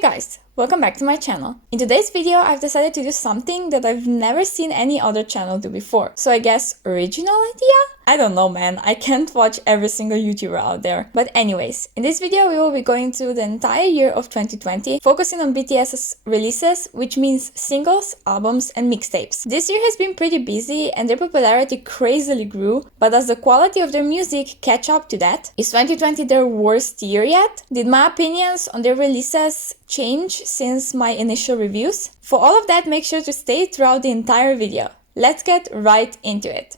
Hey guys, welcome back to my channel. In today's video, I've decided to do something that I've never seen any other channel do before. So I guess original idea? I don't know, man. I can't watch every single YouTuber out there. But anyways, in this video we will be going through the entire year of 2020, focusing on BTS's releases, which means singles, albums, and mixtapes. This year has been pretty busy and their popularity crazily grew, but does the quality of their music catch up to that? Is 2020 their worst year yet? Did my opinions on their releases change since my initial reviews? For all of that, make sure to stay throughout the entire video. Let's get right into it.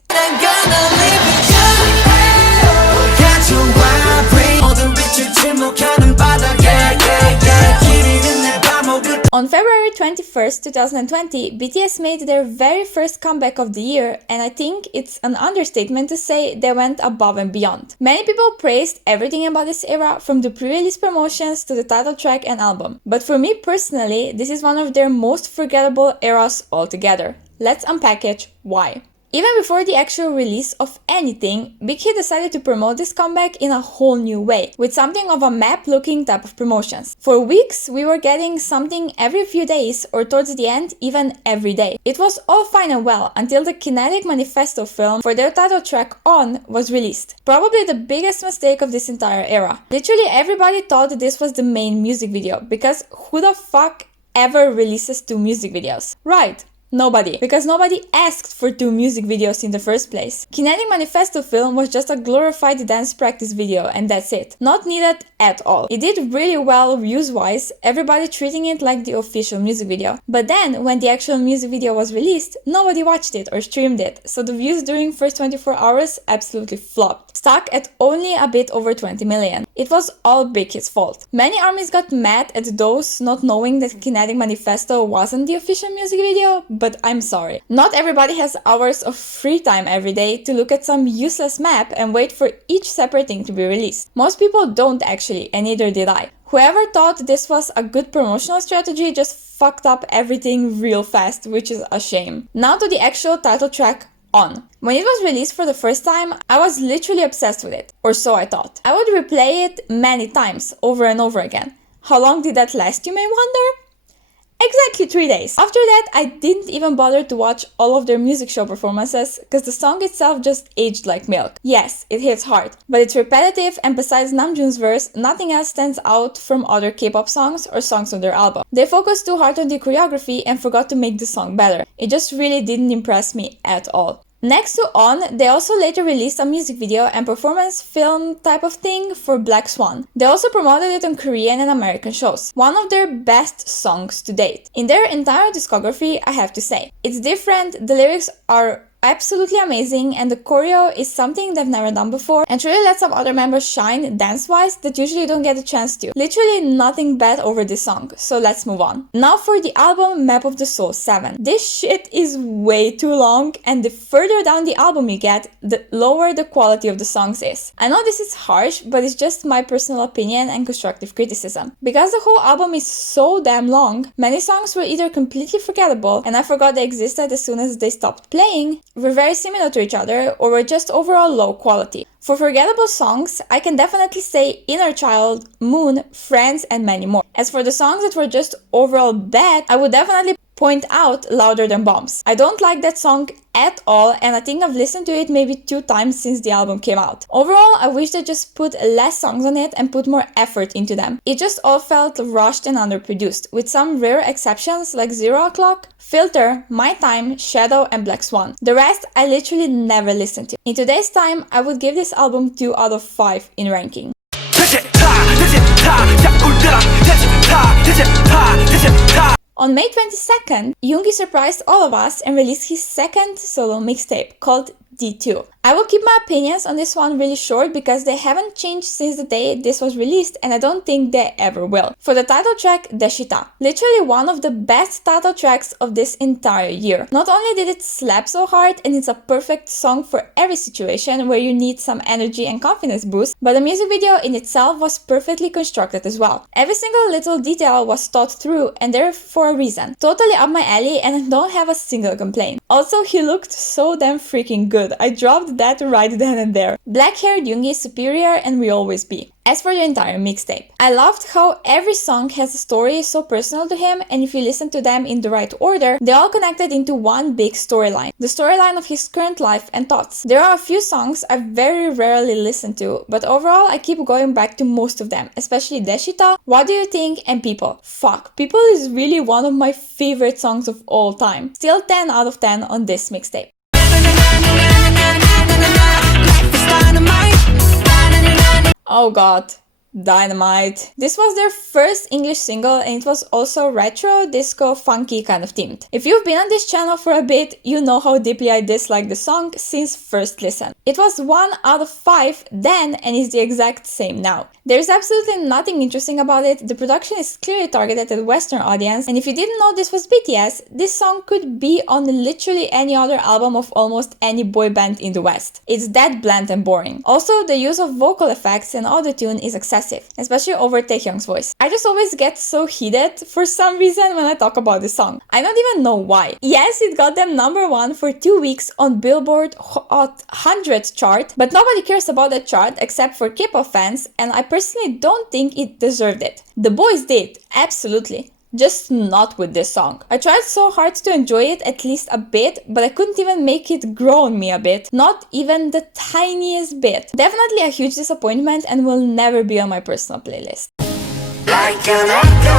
On February 21st, 2020, BTS made their very first comeback of the year, and I think it's an understatement to say they went above and beyond. Many people praised everything about this era, from the pre-release promotions to the title track and album. But for me personally, this is one of their most forgettable eras altogether. Let's unpackage why. Even before the actual release of anything, Big Hit decided to promote this comeback in a whole new way, with something of a map-looking type of promotions. For weeks, we were getting something every few days, or towards the end, even every day. It was all fine and well until the Kinetic Manifesto film for their title track On was released. Probably the biggest mistake of this entire era. Literally everybody thought this was the main music video, because who the fuck ever releases 2 music videos? Right. Nobody, because nobody asked for 2 music videos in the first place. Kinetic Manifesto film was just a glorified dance practice video and that's it. Not needed at all. It did really well views-wise, everybody treating it like the official music video. But then, when the actual music video was released, nobody watched it or streamed it, so the views during first 24 hours absolutely flopped, stuck at only a bit over 20 million. It was all Big Hit's fault. Many armies got mad at those not knowing that Kinetic Manifesto wasn't the official music video, but I'm sorry. Not everybody has hours of free time every day to look at some useless map and wait for each separate thing to be released. Most people don't actually, and neither did I. Whoever thought this was a good promotional strategy just fucked up everything real fast, which is a shame. Now to the actual title track, On. When it was released for the first time, I was literally obsessed with it, or so I thought. I would replay it many times, over and over again. How long did that last, you may wonder? Exactly 3 days. After that, I didn't even bother to watch all of their music show performances, because the song itself just aged like milk. Yes, it hits hard, but it's repetitive, and besides Namjoon's verse, nothing else stands out from other K-pop songs or songs on their album. They focused too hard on the choreography and forgot to make the song better. It just really didn't impress me at all. Next to On, they also later released a music video and performance film type of thing for Black Swan. They also promoted it on Korean and American shows. One of their best songs to date. In their entire discography, I have to say. It's different, the lyrics are absolutely amazing, and the choreo is something they've never done before and truly let some other members shine dance-wise that usually don't get a chance to. Literally nothing bad over this song, so let's move on. Now for the album Map of the Soul 7. This shit is way too long, and the further down the album you get, the lower the quality of the songs is. I know this is harsh, but it's just my personal opinion and constructive criticism. Because the whole album is so damn long, many songs were either completely forgettable, and I forgot they existed as soon as they stopped playing, were very similar to each other, or were just overall low quality. For forgettable songs, I can definitely say Inner Child, Moon, Friends, and many more. As for the songs that were just overall bad, I would definitely point out Louder Than Bombs. I don't like that song at all, and I think I've listened to it maybe 2 times since the album came out. Overall, I wish they just put less songs on it and put more effort into them. It just all felt rushed and underproduced, with some rare exceptions like 0 O'Clock, Filter, My Time, Shadow, and Black Swan. The rest I literally never listened to. In today's time, I would give this album 2 out of 5 in ranking. On May 22nd, Yoongi surprised all of us and released his second solo mixtape called D2. I will keep my opinions on this one really short because they haven't changed since the day this was released and I don't think they ever will. For the title track, Daechwita. Literally one of the best title tracks of this entire year. Not only did it slap so hard and it's a perfect song for every situation where you need some energy and confidence boost, but the music video in itself was perfectly constructed as well. Every single little detail was thought through and there for a reason. Totally up my alley and I don't have a single complaint. Also, he looked so damn freaking good. I dropped loved that right then and there. Black-haired Yoongi is superior and will always be. As for the entire mixtape, I loved how every song has a story so personal to him, and if you listen to them in the right order, they all connected into one big storyline, the storyline of his current life and thoughts. There are a few songs I very rarely listen to, but overall I keep going back to most of them, especially Daechwita, What Do You Think, and People. Fuck, People is really one of my favorite songs of all time. Still 10 out of 10 on this mixtape. Oh god, Dynamite. This was their first English single and it was also retro, disco, funky kind of themed. If you've been on this channel for a bit, you know how deeply I dislike the song since first listen. It was 1 out of 5 then and is the exact same now. There's absolutely nothing interesting about it, the production is clearly targeted at a Western audience, and if you didn't know this was BTS, this song could be on literally any other album of almost any boy band in the West. It's that bland and boring. Also, the use of vocal effects and autotune is excessive, especially over Taehyung's voice. I just always get so heated for some reason when I talk about this song. I don't even know why. Yes, it got them #1 for 2 weeks on Billboard Hot 100 chart, but nobody cares about that chart except for K-pop fans, and I personally don't think it deserved it. The boys did, absolutely. Just not with this song. I tried so hard to enjoy it at least a bit, but I couldn't even make it grow on me a bit. Not even the tiniest bit. Definitely a huge disappointment and will never be on my personal playlist. Like an echo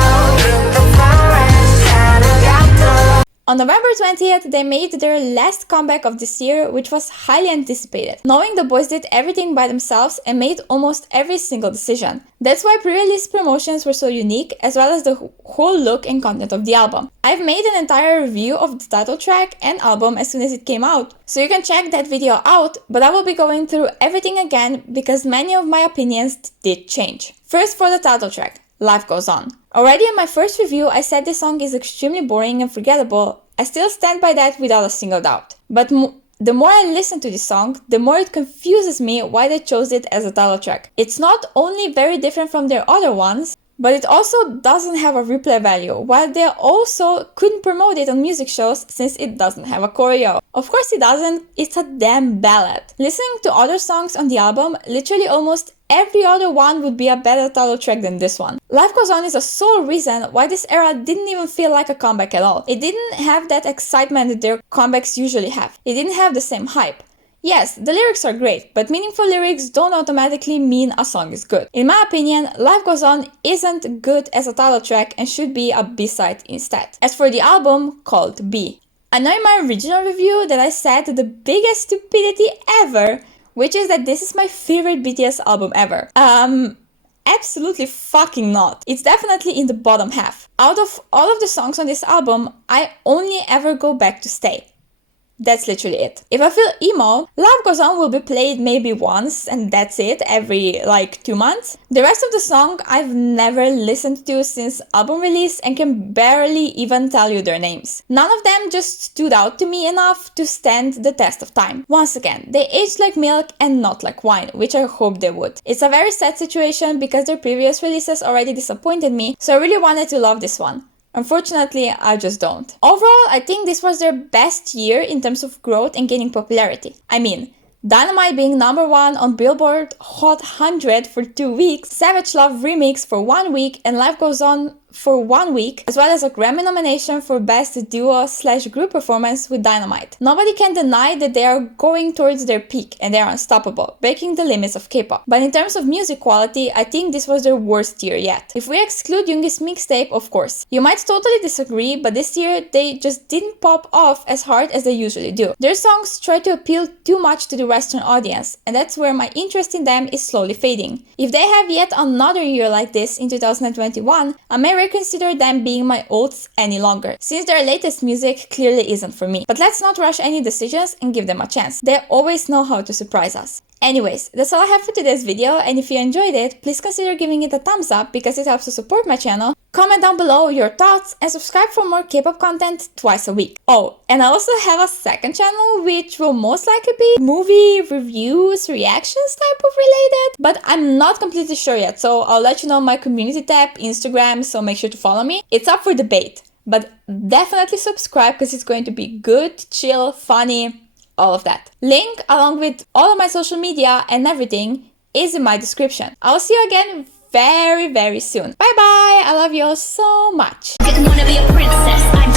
in the forest, and a gato. On November 20th, they made their last comeback of this year, which was highly anticipated, knowing the boys did everything by themselves and made almost every single decision. That's why pre-release promotions were so unique, as well as the whole look and content of the album. I've made an entire review of the title track and album as soon as it came out, so you can check that video out, but I will be going through everything again because many of my opinions did change. First, for the title track, Life Goes On. Already in my first review, I said this song is extremely boring and forgettable. I still stand by that without a single doubt. But the more I listen to this song, the more it confuses me why they chose it as a title track. It's not only very different from their other ones, but it also doesn't have a replay value, while they also couldn't promote it on music shows since it doesn't have a choreo. Of course it doesn't, it's a damn ballad. Listening to other songs on the album, literally almost every other one would be a better title track than this one. Life Goes On is a sole reason why this era didn't even feel like a comeback at all. It didn't have that excitement that their comebacks usually have. It didn't have the same hype. Yes, the lyrics are great, but meaningful lyrics don't automatically mean a song is good. In my opinion, Life Goes On isn't good as a title track and should be a B-side instead. As for the album, called B. I know in my original review that I said the biggest stupidity ever, which is that this is my favorite BTS album ever. Absolutely fucking not. It's definitely in the bottom half. Out of all of the songs on this album, I only ever go back to Stay. That's literally it. If I feel emo, Life Goes On will be played maybe once and that's it, every like 2 months. The rest of the song I've never listened to since album release and can barely even tell you their names. None of them just stood out to me enough to stand the test of time. Once again, they aged like milk and not like wine, which I hope they would. It's a very sad situation because their previous releases already disappointed me, so I really wanted to love this one. Unfortunately, I just don't. Overall, I think this was their best year in terms of growth and gaining popularity. I mean, Dynamite being /1 on Billboard Hot 100 for 2 weeks, Savage Love Remix for 1 week, and Life Goes On for 1 week, as well as a Grammy nomination for Best Duo/Group Performance with Dynamite. Nobody can deny that they are going towards their peak and they are unstoppable, breaking the limits of K-pop. But in terms of music quality, I think this was their worst year yet. If we exclude Yoongi's mixtape, of course. You might totally disagree, but this year they just didn't pop off as hard as they usually do. Their songs try to appeal too much to the Western audience, and that's where my interest in them is slowly fading. If they have yet another year like this in 2021, I may consider them being my oats any longer, since their latest music clearly isn't for me. But let's not rush any decisions and give them a chance. They always know how to surprise us. Anyways, that's all I have for today's video, and if you enjoyed it, please consider giving it a thumbs up because it helps to support my channel. Comment down below your thoughts and subscribe for more K-pop content twice a week. Oh, and I also have a second channel which will most likely be movie reviews, reactions type of related, but I'm not completely sure yet, so I'll let you know on my community tab, Instagram, so make sure to follow me. It's up for debate, but definitely subscribe because it's going to be good, chill, funny, all of that. Link along with all of my social media and everything is in my description. I'll see you again very, very soon. Bye bye. I love you all so much. Didn't wanna be a princess, I'm